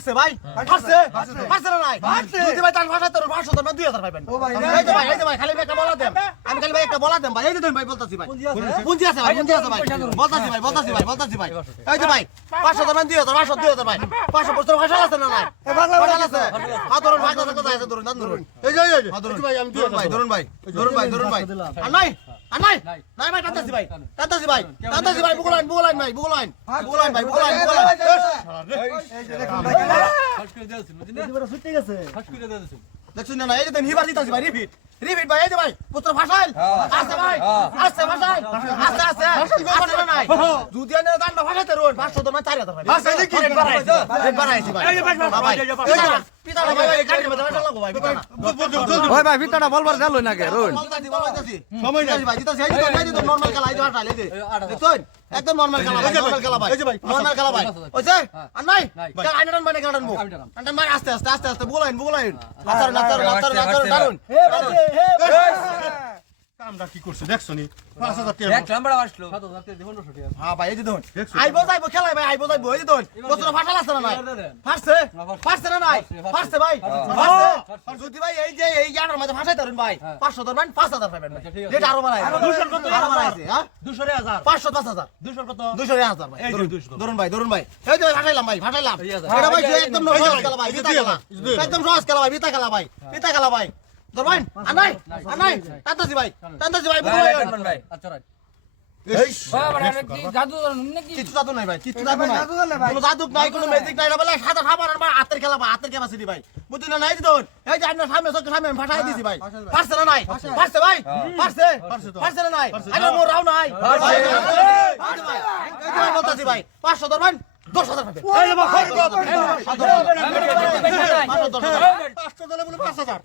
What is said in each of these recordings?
ফাটছে ভাই ফাটছে ফাটছে না নাই? যদি ভাই তার ভাষা তোর ভাষা তোর দুই হাজার পাইবেন। এই যে ভাই এই যে ভাই খালি ভাই একটা বলা দেন। আমি খালি ভাই একটা বলা দেন ভাই। এই দেন ভাই বলতাছি ভাই। পুঁজি আছে ভাই পুঁজি আছে ভাই। বলতাছি ভাই বলতাছি ভাই বলতাছি ভাই। এই যে ভাই পাঁচশো ধরবেন দুই হাজার পাঁচশো দুই হাজার ভাই। পাঁচশো বছর ভাষা আছে না নাই? ভাষা আছে? হ্যাঁ ধরুন ভাই কথা কথা আছে ধরুন ধরুন। এই যে এই যে হ্যাঁ, ভাই আমি ধরুন ভাই ধরুন ভাই ধরুন ভাই। ধরুন ভাই। আর নাই? আর নাই? নাই। ভাই টানতাছি ভাই। টানতাছি ভাই টানতাছি ভাই বুকুলাইন বুকুলাইন ভাই বুকুলাইন বুকুলাইন ভাই বুকুলাইন বুকুলাইন দেখছুন না এই যে দেন হিবার দিতাছি ভাই রিপিট রিপিট ভাই এই যে ভাই পুত্র ভাষাইল আস্তে ভাই আস্তে ভাষাই আস্তে আস্তে আস্তে না নাই যদি আনে দান ভাষাইতে রোন 500 তো না 4000 ভাই ভাষাই দেখি রেট বাড়াইছি রেট বাড়াইছি ভাই এই ভাই ভাই পিতা ভাই এই গাড়ির মধ্যে লাগো ওই বলবার সময় নরমাল একদম নরমাল নরমাল নরমাল কাল মানে আস্তে আস্তে আস্তে আস্তে বুলাইন বুলাইন নাচার নাচার নাচার নাচার দারুণ কামটা কি করছে দেখছ নি পাঁচ হাজার টাকা হ্যাঁ ভাই এই যে আইবো যাইবো খেলাই ভাই আইবো যাইবো এই যে ধরুন বছর ফাটা লাগছে না নাই ফাটছে ফাটছে না নাই ফাটছে ভাই যদি ভাই এই যে এই ফাটাই ধরুন ভাই 500 ধরবেন 5000 পাবেন ভাই এটা আরও বাড়াই কত আরও হ্যাঁ 200 হাজার 500 5000 200 কত 200 হাজার ভাই ধরুন ভাই ধরুন ভাই এই যে ফাটাইলাম ভাই ফাটাইলাম ভাই একদম সহজ খেলা ভাই বিতা খেলা একদম সহজ খেলা ভাই বিতা খেলা ভাই বিতা খেলা ভাই ধরবেন? আনাই আনাই টানতাছি ভাই। টানতাছি ভাই জাদু নাই ভাই বলতাছি ভাই। 500 ধরবেন? 10000 পাবেন এই যে ভাই কত পাঁচশো দশ হাজার।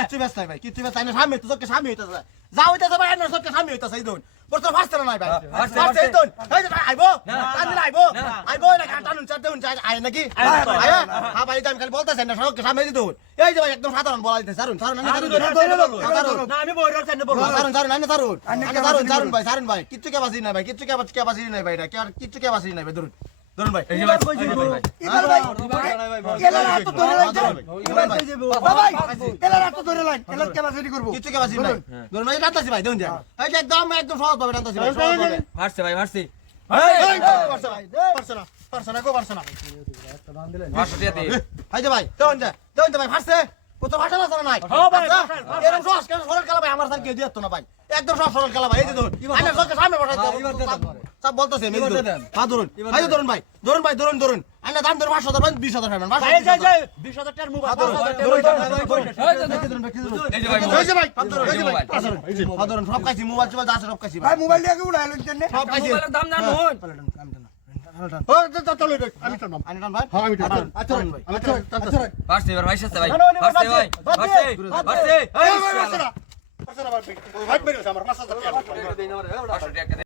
কিচ্ছু ব্যস্ত ভাই কিচ্ছু ব্যস্ত সামনে তো চোখে সামনে হইতাছে যা হইতাছে ভাই চোখে সামনে হইতাছে এই দোন প্রথম ফার্স্ট না নাই ভাই। ফার্স্ট এই দোন এই যে ভাই আইবো? টান আইবো? আইবো না কাটা নুন চাতে নুন চাই আই নাকি? আয় হ্যাঁ ভাই আমি খালি বলতাছি না চোখে সামনে দিতে এই যে ভাই একদম সাধারণ বলা দিতে সারুন সারুন না আমি বই রাখছি না বলব। সারুন সারুন আমি সারুন। সারুন সারুন ভাই সারুন ভাই কিচ্ছু কিচ্ছু ক্যাপাসিটি নাই ভাই এটা। কিচ্ছু ক্যাপাসিটি নাই ভাই ধরুন ধরুন ভাই এই যে ভাই, এই যে ভাই। কিচ্ছু নাই ধরুন ভাই টানতাছি ভাই ধরুন ভাই ভাই দেখুন যে আচ্ছা, সহজ ভাই একদম সব সরল খেলা ভাই এই ধরুন। বলতেছে হ্যাঁ ধরুন। এই যে ধরুন ভাই ধরুন ভাই ধরুন ধরুন। আইনা দাম ধরুন পাঁচশো ধরবেন বিশ হাজার পাবেন যাই যাই যাই 20000 টাকার মোবাইল এই যে ভাই, এই যে ভাই এই যে সব খাইছি মোবাইল চোবাইল আছে সব খাইছি ভাই মোবাইল দিয়ে উড়াইলো ইন্টারনেট সব খাইছি মোবাইলের দাম জানো চল চল আমি